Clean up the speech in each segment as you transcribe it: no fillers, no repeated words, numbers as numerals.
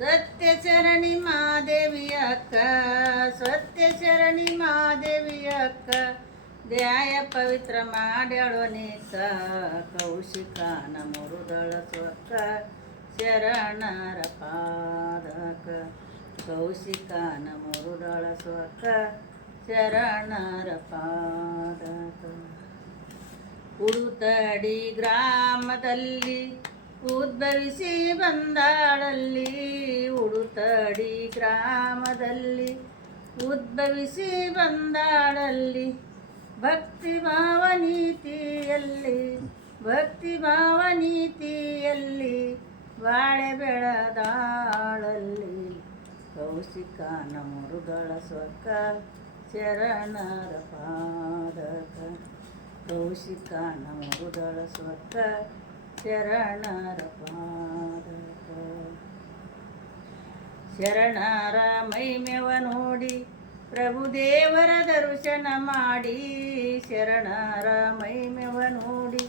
ಸತ್ಯ ಶರಣಿ ಮಾದೇವಿ ಅಕ್ಕ, ಸತ್ಯ ಶರಣಿ ಮಾದೇವಿ ಅಕ್ಕ, ಧ್ಯಾಯ ಪವಿತ್ರ ಮಾಡ್ಯಾಳು ನೀಕ, ಕೌಶಿಕನ ಮುರುದಳ ಸ್ವಕ್ಕ ಶರಣರ ಪಾದಕ, ಕೌಶಿಕನ ಮುರುದಳ ಸ್ವಕ್ಕ ಶರಣರ ಪಾದಕ. ಉಡುತಡಿ ಗ್ರಾಮದಲ್ಲಿ ಉದ್ಭವಿಸಿ ಬಂದಾಳಲ್ಲಿ, ಉಡುತಡಿ ಗ್ರಾಮದಲ್ಲಿ ಉದ್ಭವಿಸಿ ಬಂದಾಳಲ್ಲಿ, ಭಕ್ತಿ ಭಾವ ನೀತಿಯಲ್ಲಿ, ಭಕ್ತಿ ಭಾವ ನೀತಿಯಲ್ಲಿ ಬಾಳೆ ಬೆಳೆದಾಳಲ್ಲಿ, ಕೌಶಿಕನ ಮುರುಗಳ ಸ್ವಕ್ಕ ಶರಣರ ಪಾದಕ, ಕೌಶಿಕನ ಮುರುಗಳ ಸ್ವಕ್ಕ ಶರಣರ ಪಾದಕ. ಶರಣರ ಮೈಮೆವ ನೋಡಿ ಪ್ರಭುದೇವರ ದರ್ಶನ ಮಾಡಿ, ಶರಣರ ಮೈಮೆವ ನೋಡಿ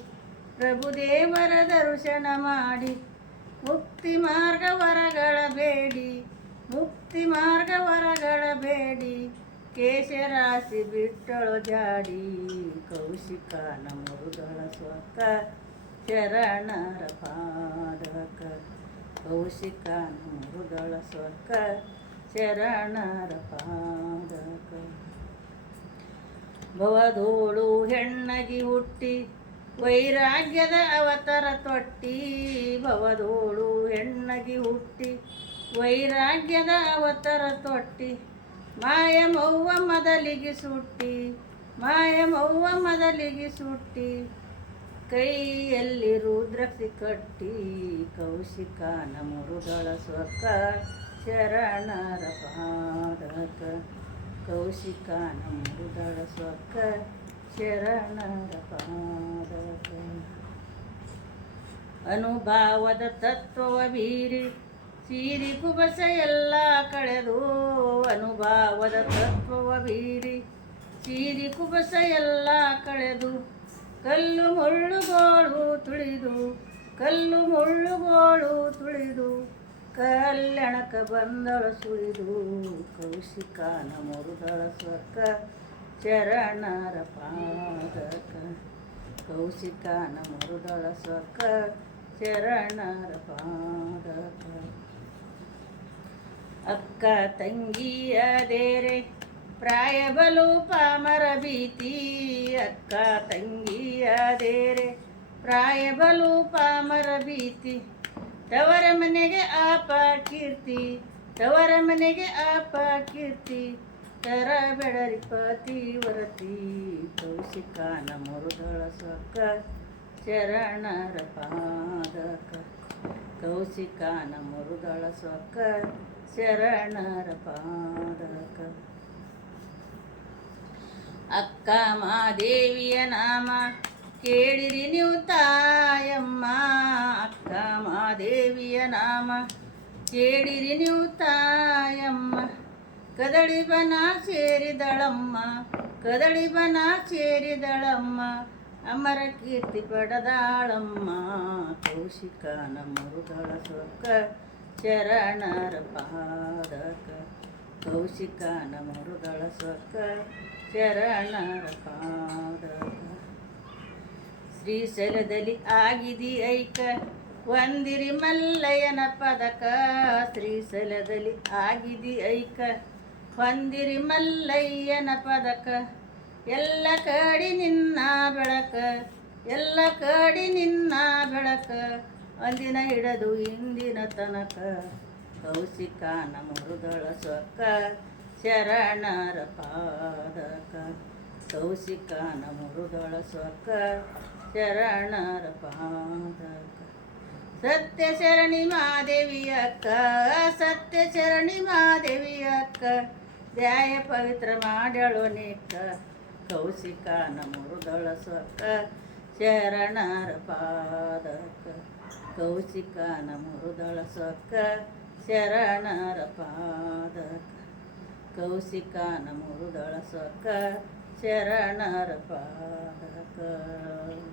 ಪ್ರಭುದೇವರ ದರ್ಶನ ಮಾಡಿ, ಮುಕ್ತಿ ಮಾರ್ಗ ವರಗಳ ಬೇಡಿ, ಮುಕ್ತಿ ಮಾರ್ಗ ವರಗಳ ಬೇಡಿ, ಕೇಶರಾಶಿ ಬಿಟ್ಟಳು ಜಾಡಿ, ಕೌಶಿಕನ ಮುರುಗಳ ಸ್ವಕ್ಕ ಶರಣರ ಪಾದಕ, ಕೌಶಿಕನ ಮುರುಗಳ ಸ್ವಕ್ಕ ಶರಣರ ಪಾದಕ. ಭವದೋಳು ಹೆಣ್ಣಗಿ ಹುಟ್ಟಿ ವೈರಾಗ್ಯದ ಅವತಾರ ತೊಟ್ಟಿ, ಭವದೋಳು ಹೆಣ್ಣಗಿ ಹುಟ್ಟಿ ವೈರಾಗ್ಯದ ಅವತಾರ ತೊಟ್ಟಿ, ಮಾಯಮವ್ವ ಮೊದಲಿಗೆ ಸುಟ್ಟಿ, ಮಾಯಮವ್ವ ಮೊದಲಿಗೆ ಸುಟ್ಟಿ, ಕೈಯಲ್ಲಿ ರುದ್ರಾಕ್ಷಿ ಕಟ್ಟಿ, ಕೌಶಿಕನ ಮುರುಗಳ ಸ್ವಕ್ಕ ಶರಣರ ಪಾದಕ, ಕೌಶಿಕನ ಮುರುಗಳ ಸ್ವಕ್ಕ ಶರಣರ ಪಾದಕ. ಅನುಭಾವದ ತತ್ವವ ಬೀರಿ ಸೀರಿ ಕುಬಸ ಎಲ್ಲ ಕಳೆದು, ಅನುಭಾವದ ತತ್ವವ ಬೀರಿ ಸೀರಿ ಕುಬಸ ಎಲ್ಲ ಕಳೆದು, ಕಲ್ಲು ಮುಳ್ಳುಗೋಳು ತುಳಿದು, ಕಲ್ಲು ಮುಳ್ಳುಗೋಳು ತುಳಿದು, ಕಲ್ಯಾಣಕ ಬಂದಳ ಸುಳಿದು, ಕೌಶಿಕನ ಮುರುದಳ ಸ್ವಕ್ಕ ಶರಣರ ಪಾದಕ, ಕೌಶಿಕನ ಮುರುದಳ ಸ್ವಕ್ಕ ಶರಣರ ಪಾದಕ. ಅಕ್ಕ ತಂಗಿಯದೇರೆ ಪ್ರಾಯ ಬಲು ಪಾಮರ ಭೀತಿ, ಅಕ್ಕ ತಂಗಿಯದೇರೆ ಪ್ರಾಯ ಬಲು ಪಾಮರ ಭೀತಿ, ತವರ ಮನೆಗೆ ಆಪ ಕೀರ್ತಿ, ತವರ ಮನೆಗೆ ಆಪ ಕೀರ್ತಿ, ತರ ಬೆಡರಿ ಪತಿವರತಿ, ಕೌಶಿಕನ ಮುರುದಳ ಸ್ವಕ್ಕ ಶರಣರ ಪಾದಕ, ಕೌಶಿಕನ ಮುರುದಳ ಸ್ವಕ್ಕ ಶರಣರ ಪಾದಕ. ಅಕ್ಕ ಮಾದೇವಿಯ ನಾಮ ಕೇಳಿರಿ ನೀವು ತಾಯಮ್ಮ, ಅಕ್ಕ ಮಾದೇವಿಯ ನಾಮ ಕೇಳಿರಿ ನೀವು ತಾಯಮ್ಮ, ಕದಳಿ ಬನ ಸೇರಿದಳಮ್ಮ, ಕದಳಿ ಬನ ಸೇರಿದಳಮ್ಮ, ಅಮರ ಕೀರ್ತಿ ಪಡೆದಾಳಮ್ಮ, ಕೌಶಿಕನ ಮುರುದಳ ಸ್ವಕ್ಕ ಶರಣರ ಪಾದಕ, ಕೌಶಿಕನ ಮುರುದಳ ಸ್ವಕ್ಕ ಶರಣರ ಪಾದಕ. ಶ್ರೀಶೈಲದಲ್ಲಿ ಆಗಿದಿ ಐಕ ವಂದಿರಿ ಮಲ್ಲಯ್ಯನ ಪದಕ, ಶ್ರೀಶೈಲದಲ್ಲಿ ಆಗಿದಿ ಐಕ ವಂದಿರಿ ಮಲ್ಲಯ್ಯನ ಪದಕ, ಎಲ್ಲ ಕಡಿ ನಿನ್ನ ಬೆಳಕ, ಎಲ್ಲ ಕಡಿ ನಿನ್ನ ಬೆಳಕ, ಅಂದಿನ ಹಿಡದು ಇಂದಿನ ತನಕ, ಕೌಶಿಕನ ಮುರುದಳ ಸ್ವಕ್ಕ ಶರಣರ ಪಾದಕ, ಕೌಶಿಕನ ಮುರುದಳ ಸ್ವಕ್ಕ ಶರಣರ ಪಾದಕ. ಸತ್ಯ ಶರಣಿ ಮಾದೇವಿ ಅಕ್ಕ, ಸತ್ಯ ಶರಣಿ ಮಾದೇವಿ ಅಕ್ಕ, ಧ್ಯಾಯ ಪವಿತ್ರ ಮಾಡ್ಯಾಳು ನೀಕ, ಕೌಶಿಕನ ಮುರುದಳ ಸ್ವಕ್ಕ ಶರಣರ ಪಾದಕ, ಕೌಶಿಕನ ಮುರುದಳ ಸ್ವಕ್ಕ ಶರಣರ ಪಾದಕ, ಕೌಶಿಕನ ಮುರುದಳ ಸ್ವಕ್ಕ ಶರಣರ ಪಾದಕ.